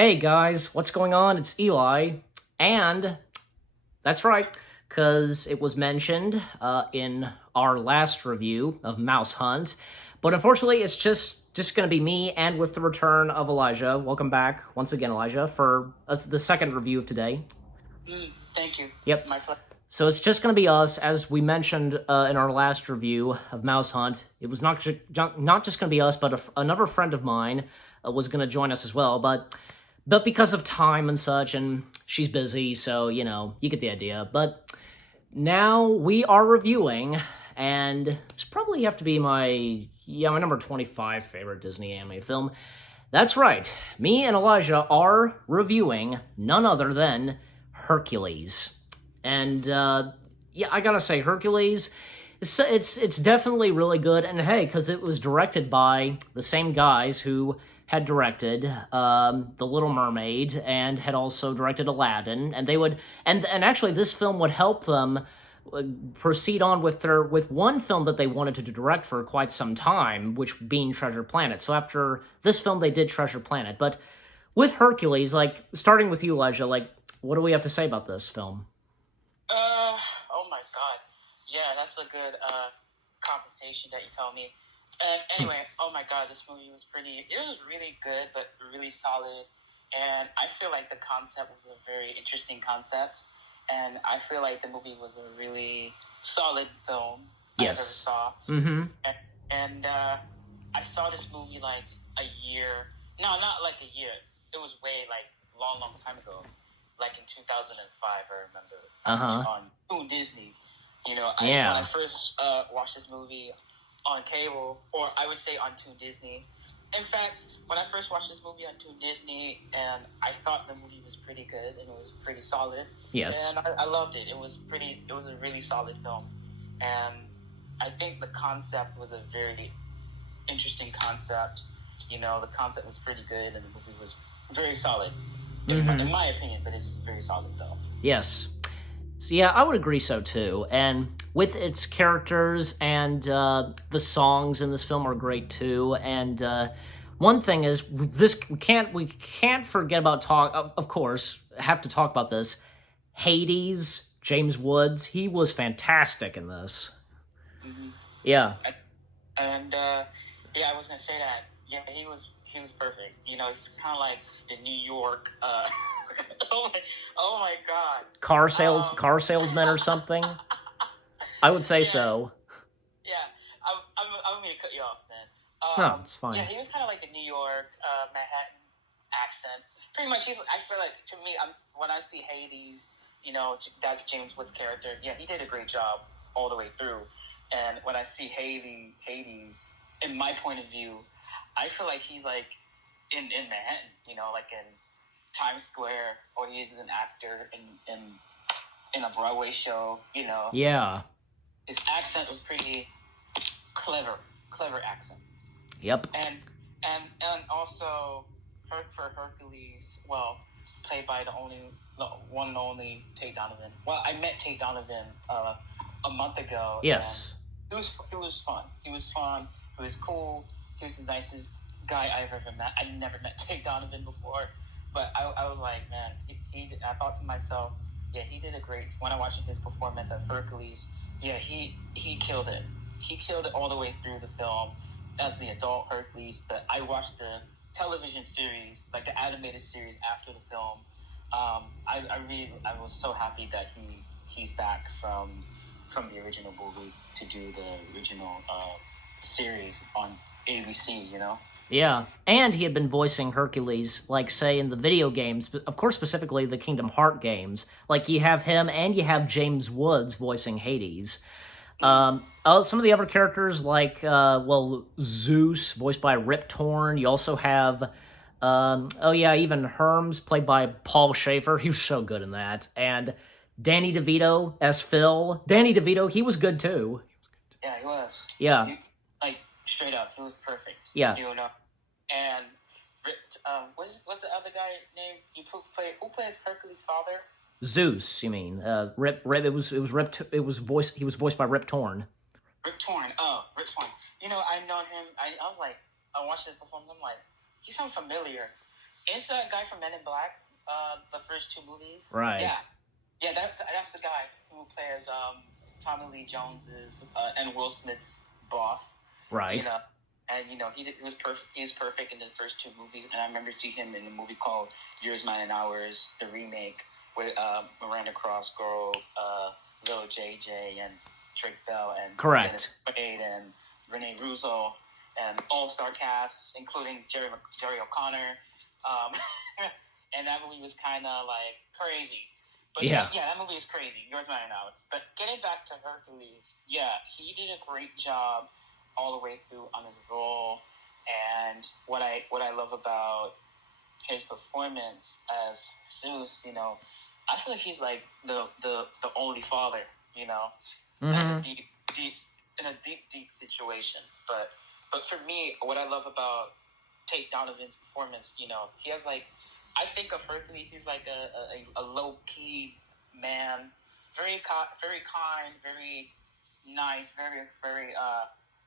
Hey guys, what's going on? It's Eli, and that's right, because it was mentioned in our last review of Mouse Hunt, but unfortunately it's just going to be me, and with the return of Elijah. Welcome back once again, Elijah, for the second review of today. Thank you. Yep. My pleasure. So it's just going to be us, as we mentioned in our last review of Mouse Hunt. It was not just going to be us, but another friend of mine was going to join us as well, but because of time and such, and she's busy, so, you get the idea. But now we are reviewing, and it's probably have to be my number 25 favorite Disney animated film. That's right, me and Elijah are reviewing none other than Hercules. And, I gotta say, Hercules, it's definitely really good, and hey, because it was directed by the same guys who had directed The Little Mermaid and had also directed Aladdin, and they would and actually this film would help them proceed on with one film that they wanted to direct for quite some time, which being Treasure Planet. So after this film, they did Treasure Planet. But with Hercules, starting with you, Elijah, what do we have to say about this film? Oh my God. Yeah, that's a good compensation that you tell me. And anyway, oh my God, this movie was it was really good, but really solid. And I feel like the concept was a very interesting concept. And I feel like the movie was a really solid film I ever Yes. saw. Mm-hmm. And I saw this movie like a year. No, not like a year. It was way long time ago. Like in 2005, I remember. On Toon Disney. When I first watched this movie on cable, or I would say on Toon Disney. In fact, when I first watched this movie on Toon Disney, and I thought the movie was pretty good and it was pretty solid. Yes. And I loved it. It was a really solid film. And I think the concept was a very interesting concept. The concept was pretty good and the movie was very solid. In my opinion, but it's very solid though. Yes. So yeah, I would agree so too. And with its characters and the songs in this film are great too. And one thing is we can't forget about of course, have to talk about this. Hades, James Woods, he was fantastic in this. Mm-hmm. Yeah. And I was gonna say that. Yeah, he was perfect. He's kind of like the New York. Oh my God. Car salesman or something. I would say so. Yeah, I'm gonna cut you off, man. No, it's fine. Yeah, he was kind of like the New York, Manhattan accent. Pretty much, I feel like to me, when I see Hades, that's James Woods' character. Yeah, he did a great job all the way through. And when I see Hades, in my point of view, I feel like he's like in Manhattan, like in Times Square, or he's an actor in a Broadway show, Yeah. His accent was pretty clever accent. Yep. And also for Hercules, well, played by the one and only Tate Donovan. Well, I met Tate Donovan a month ago. Yes. It was fun. He was fun. He was cool. He was the nicest guy I've ever met. I never met Tate Donovan before, but I was like, man, I thought to myself, yeah, he did a great. When I watched his performance as Hercules, yeah, he killed it. He killed it all the way through the film as the adult Hercules. But I watched the television series, like the animated series after the film. I was so happy that he's back from the original movie to do the original series on ABC. Yeah, and he had been voicing Hercules, say, in the video games, but of course, specifically the Kingdom Heart games. You have him, and you have James Woods voicing Hades. Some of the other characters, Zeus, voiced by Rip Torn. You also have, even Hermes, played by Paul Schaefer. He was so good in that. And Danny DeVito as Phil. Danny DeVito, he was good too. Yeah, he was. Yeah. Straight up, he was perfect. Yeah. And what's the other guy named? Who plays Hercules' father? Zeus, you mean? Rip. It was Rip. He was voiced by Rip Torn. Rip Torn. Oh, Rip Torn. I've known him. I was like, I watched his performance. I'm like, he sounds familiar. Is that guy from Men in Black? The first two movies. Right. Yeah. That's the guy who plays Tommy Lee Jones's and Will Smith's boss. Right. You know, and he was perfect. He was perfect in the first two movies, and I remember seeing him in a movie called Yours, Mine, and Ours, the remake with Miranda Cosgrove, Lil JJ, and Drake Bell, and correct, Dennis Quaid, and Rene Russo, and all-star cast, including Jerry O'Connor. And that movie was kind of like crazy. But yeah, that movie is crazy. Yours, Mine, and Ours. But getting back to Hercules, yeah, he did a great job all the way through on his role. And what I love about his performance as Zeus, I feel like he's like the only father, mm-hmm. in a deep situation. But for me, what I love about Tate Donovan's performance, he has like, I think of Hercules, he's like a low key man, very kind, very nice, very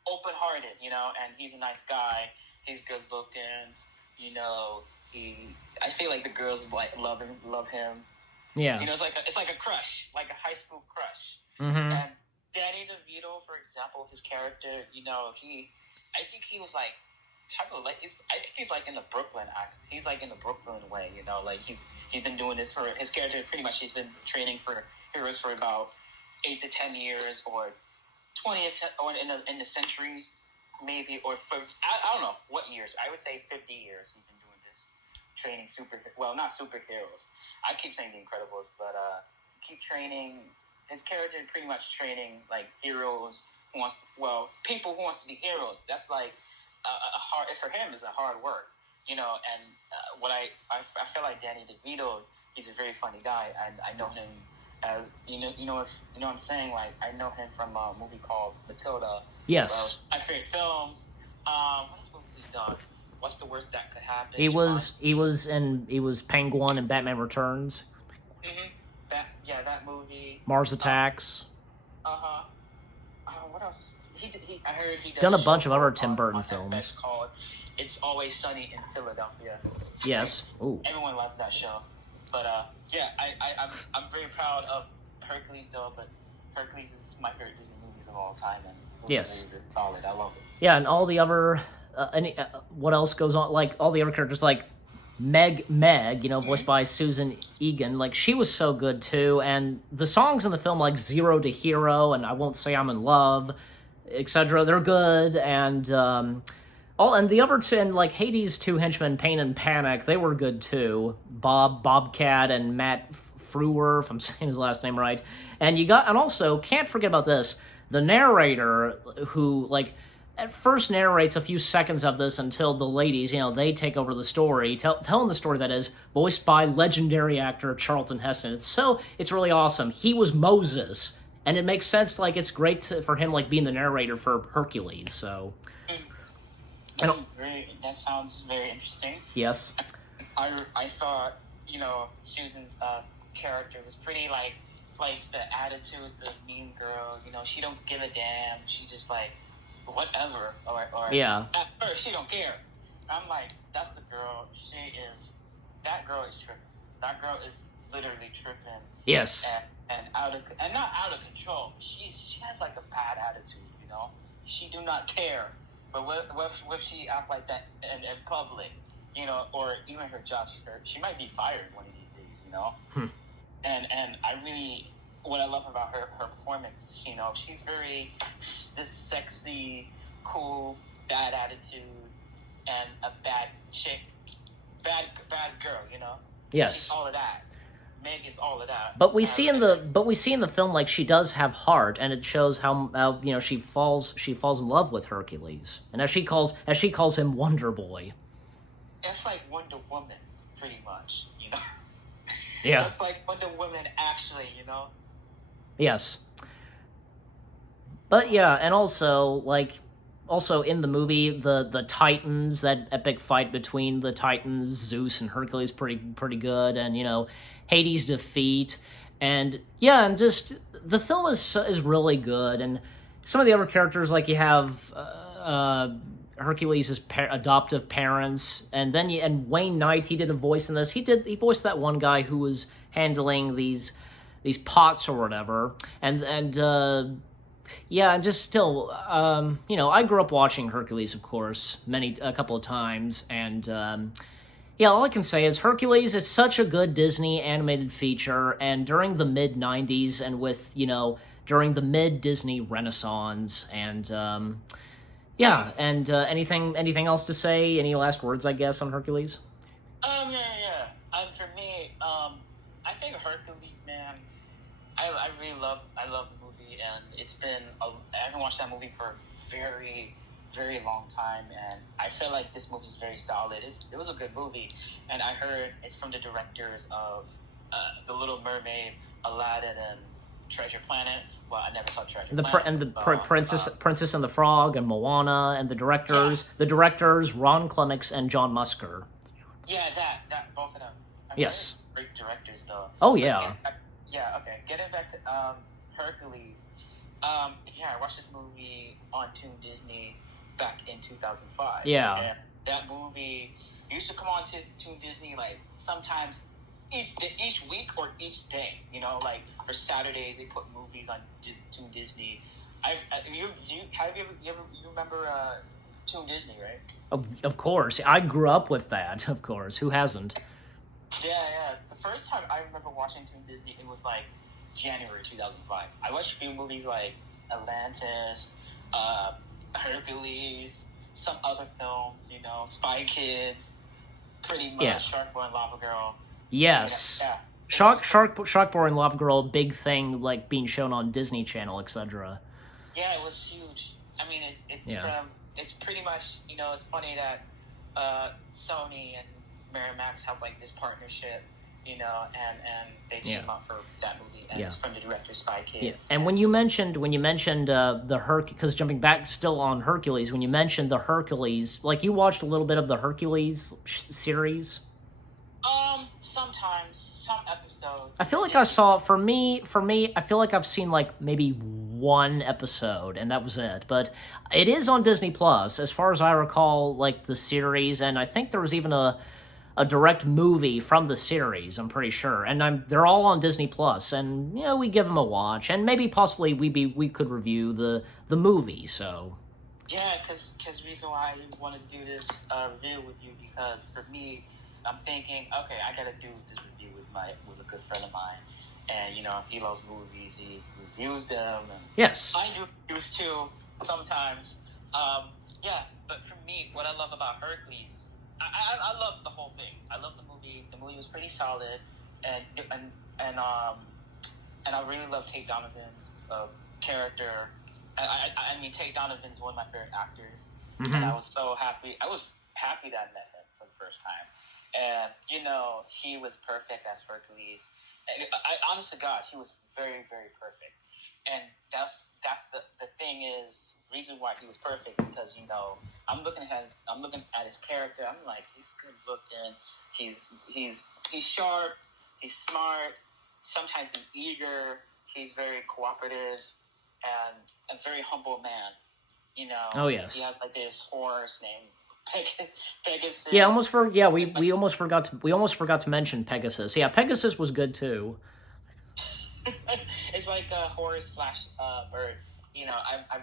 open hearted, and he's a nice guy. He's good looking, I feel like the girls like love him. Yeah. It's like a crush, like a high school crush. Mm-hmm. And Danny DeVito, for example, his character, I think he was like I think he's like in the Brooklyn accent. He's like in the Brooklyn way, like he's been doing this for his character. Pretty much, he's been training for heroes for about 8 to 10 years, or 20, or in the centuries, maybe, or for I don't know what years. I would say 50 years he's been doing this, training not superheroes. I keep saying The Incredibles, but keep training. His character is pretty much training like heroes people who wants to be heroes. That's like for him is a hard work, and what I feel like Danny DeVito, he's a very funny guy, and I know him as what I'm saying, like I know him from a movie called Matilda. Yes. My favorite films. What else was he done? What's the worst that could happen? He was Penguin in Batman Returns. Mm-hmm. That movie. Mars Attacks. What else? I heard he done a bunch of other Tim Burton films. Called It's Always Sunny in Philadelphia. Yes. Ooh. Everyone loved that show. But I'm very proud of Hercules though. But Hercules is my favorite Disney movies of all time, and yes, really solid. I love it. Yeah, and all the other what else goes on? Like all the other characters, like Meg, voiced by Susan Egan, like she was so good too. And the songs in the film, like Zero to Hero and I Won't Say I'm in Love, etc., they're good. And and the other two, and like Hades' two henchmen, Pain and Panic, they were good too. Bobcat and Matt Frewer, if I'm saying his last name right. And also can't forget about this, the narrator who like at first narrates a few seconds of this until the ladies, they take over the story, telling the story, that is, voiced by legendary actor Charlton Heston. It's really awesome. He was Moses, and it makes sense, like, it's great for him, like, being the narrator for Hercules, so... That sounds very interesting. Yes. I thought, Susan's character was pretty, like the attitude, the mean girl, she don't give a damn, she just, like... whatever, or yeah. At first she don't care. I'm like, that's the girl. That girl is tripping. That girl is literally tripping. Yes. And not out of control. She has like a bad attitude, She do not care. But what if she act like that in public, or even her job, she might be fired one of these days, And I really. What I love about her performance, she's very this sexy, cool, bad attitude, and a bad chick, bad girl, Yes. She's all of that. Meg is all of that. But we see in the film, like, she does have heart, and it shows how she falls in love with Hercules, and as she calls him Wonder Boy. It's like Wonder Woman, pretty much, Yeah. It's like Wonder Woman, actually, Yes. But yeah, and also in the movie, the Titans, that epic fight between the Titans, Zeus and Hercules, pretty good, and Hades' defeat, and yeah, and just the film is really good, and some of the other characters, like you have Hercules' adoptive parents, and then and Wayne Knight, he did a voice in this. He voiced that one guy who was handling these pots or whatever, and yeah, and just still, I grew up watching Hercules, of course, a couple of times, and yeah, all I can say is Hercules. It's such a good Disney animated feature, and during the mid '90s, and with during the mid Disney Renaissance, and yeah, and anything else to say? Any last words, I guess, on Hercules? Yeah. For me, I think Hercules, man. I love the movie, and I haven't watched that movie for a very, very long time, and I feel like this movie is very solid. It was a good movie, and I heard it's from the directors of The Little Mermaid, Aladdin, and Treasure Planet. Well, I never saw Treasure Planet. Princess and the Frog and Moana and the directors Ron Clements and John Musker. Yeah, that both of them. I mean, yes. Great directors, though. Oh yeah. Okay. Getting back to Hercules. I watched this movie on Toon Disney back in 2005. Yeah. And that movie used to come on to Toon Disney like sometimes each week or each day. Like for Saturdays they put movies on Toon Disney. You remember Toon Disney, right? Of course, I grew up with that. Of course, who hasn't? Yeah. The first time I remember watching Toon Disney, it was like January 2005. I watched a few movies like Atlantis, Hercules, some other films, Spy Kids, pretty much Shark Boy and Lava Girl. Yes. Yeah. Shark Boy and Lava Girl, big thing, like being shown on Disney Channel, etc. Yeah, it was huge. I mean, it's pretty much, it's funny that Sony and Miramax have like this partnership, and they team up for that movie, and it's from the director Spy Kids. Yeah. And when you mentioned the because jumping back still on Hercules, when you mentioned the Hercules, like you watched a little bit of the Hercules series. Sometimes some episodes. I feel like I saw for me. I feel like I've seen like maybe one episode, and that was it. But it is on Disney Plus, as far as I recall, like the series, and I think there was even a direct movie from the series. I'm pretty sure, and they're all on Disney Plus, and we give them a watch, and maybe possibly we could review the movie. So yeah, because reason why I wanted to do this review with you, because for me, I'm thinking, okay, I gotta do this review with a good friend of mine, and he loves movies, he reviews them, and yes, I do reviews too sometimes. But for me, what I love about Hercules, I love the whole thing. I love the movie. The movie was pretty solid, and I really love Tate Donovan's character. I mean, Tate Donovan's one of my favorite actors, and I was so happy. I was happy that I met him for the first time. And, he was perfect as Hercules. And honest to God, he was very, very perfect. And that's the thing is, reason why he was perfect, because, I'm looking at his character. I'm like, he's good looking. He's sharp. He's smart. Sometimes he's eager. He's very cooperative and a very humble man. Oh, yes. He has like this horse named Pegasus. Yeah, we almost forgot to mention Pegasus. Yeah, Pegasus was good too. It's like a horse / bird. I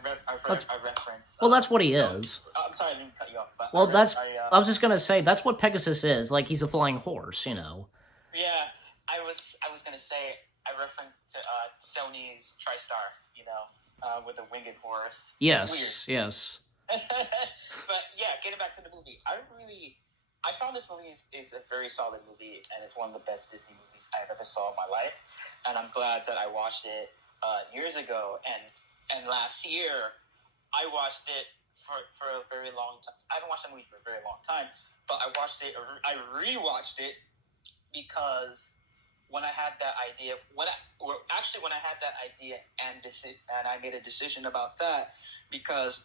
reference. Well, that's what he is. I'm sorry, I didn't cut you off. But I was just gonna say that's what Pegasus is. Like he's a flying horse, Yeah, I was gonna say I referenced to Sony's TriStar. With a winged horse. Yes. But yeah, getting back to the movie, I found this movie is a very solid movie, and it's one of the best Disney movies I've ever saw in my life. And I'm glad that I watched it years ago, and last year I watched it for a very long time. I haven't watched the movie for a very long time, but I rewatched it because when I had that idea, when I had that idea and I made a decision about that, because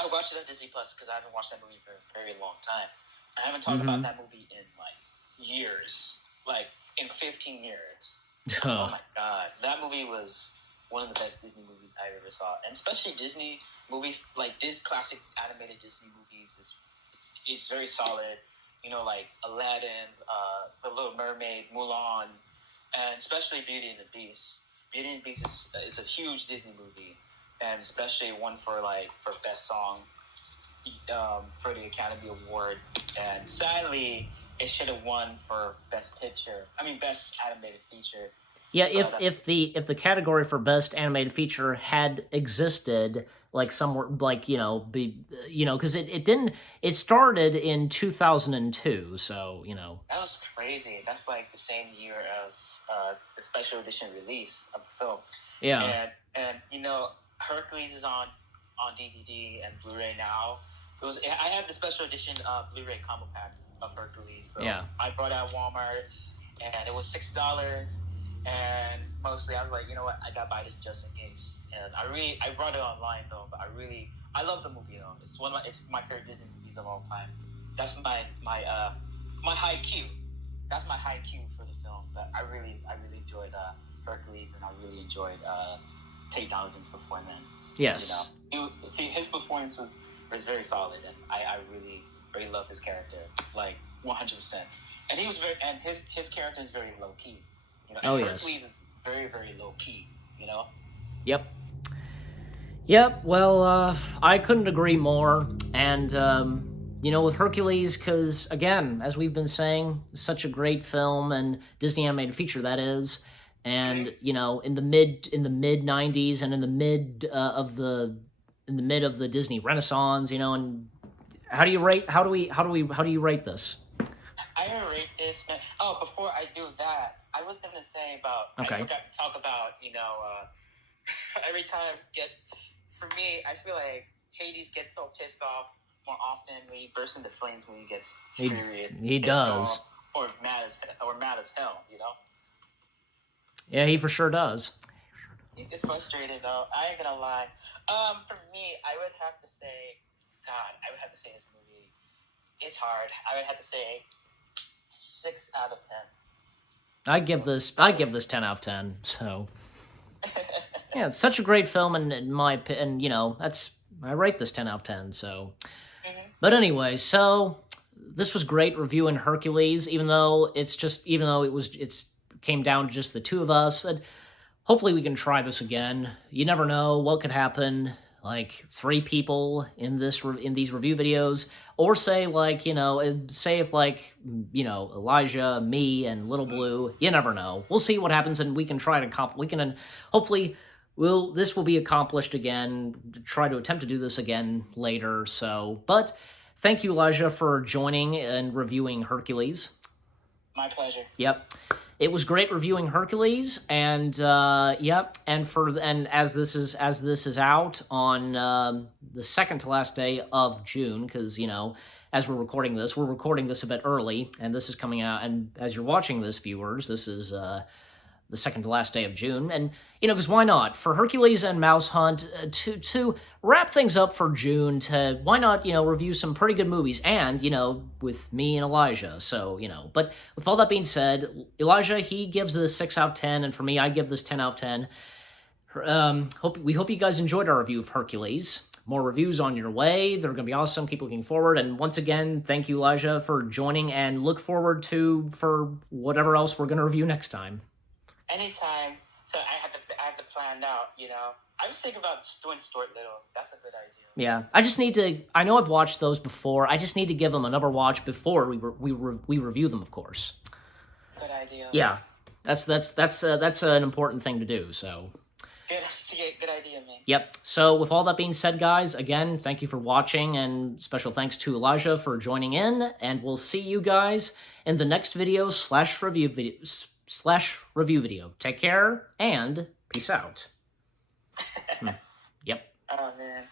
I watched it on Disney Plus because I haven't watched that movie for a very long time. I haven't talked about that movie in like years, like in 15 years. Oh my God, that movie was one of the best Disney movies I ever saw, and especially Disney movies like this classic animated Disney movies is very solid. You know, like Aladdin, The Little Mermaid, Mulan, and especially Beauty and the Beast. Beauty and the Beast is a huge Disney movie, and especially one for best song for the Academy Award. And sadly, it should have won for best picture. I mean, best animated feature. Yeah, if the category for best animated feature had existed, like somewhere, like because it started in 2002, so that was crazy. That's like the same year as the special edition release of the film. Yeah, and Hercules is on DVD and Blu-ray now. I have the special edition Blu-ray combo pack of Hercules. So yeah. I brought it at Walmart, and it was $6. And mostly, I was like, you know what, I gotta buy this just in case. And I brought it online though, but I love the movie though. It's my favorite Disney movies of all time. That's my high Q. That's my high Q for the film. But I really enjoyed Hercules, and I really enjoyed Tate Donovan's performance. Yes. His performance was very solid, and I really love his character, like 100%. And his character is very low key. Hercules is very, very low key, Yep. Well, I couldn't agree more. And, with Hercules, because, again, as we've been saying, such a great film and Disney animated feature, that is. And, in the mid 90s and in the mid of the Disney Renaissance, and how do you rate this? I rate this, man. Oh, before I do that, I was gonna say about. Okay. I forgot to talk about. Every time for me, I feel like Hades gets so pissed off more often when he bursts into flames when he gets furious. He does. Or mad as hell. Yeah, he for sure does. He gets frustrated though. I ain't gonna lie. For me, I would have to say, this movie. It's hard. I would have to say 6 out of 10. I give this 10 out of 10. So yeah, it's such a great film, and in my opinion, I rate this 10 out of 10. So, But anyway, so this was great reviewing Hercules, even though it came down to just the two of us. And hopefully we can try this again. You never know what could happen. Like 3 people in these review videos, or say if Elijah, me, and Little Blue. You never know. We'll see what happens, and we can try to hopefully this will be accomplished again. Try to attempt to do this again later. So, but thank you, Elijah, for joining and reviewing Hercules. My pleasure. Yep. It was great reviewing Hercules, and and as this is out on the second to last day of June, because as we're recording this a bit early, and this is coming out, and as you're watching this, viewers, this is the second to last day of June, and because why not, for Hercules and Mouse Hunt to wrap things up for June, why not review some pretty good movies, and with me and Elijah. So but with all that being said, Elijah, he gives this 6 out of 10, and for me, I give this 10 out of 10. We hope you guys enjoyed our review of Hercules. More reviews on your way. They're going to be awesome. Keep looking forward. And once again, thank you, Elijah, for joining, and look forward for whatever else we're going to review next time. Anytime. So I have to plan out, I was thinking about doing Stuart Little. That's a good idea. Yeah. I just need to, I know I've watched those before. I just need to give them another watch before we review them, of course. Good idea. Yeah. That's an important thing to do, so. Good idea, man. Yep. So with all that being said, guys, again, thank you for watching, and special thanks to Elijah for joining in, and we'll see you guys in the next video /review video. Take care, and peace out. Yep. Oh, man.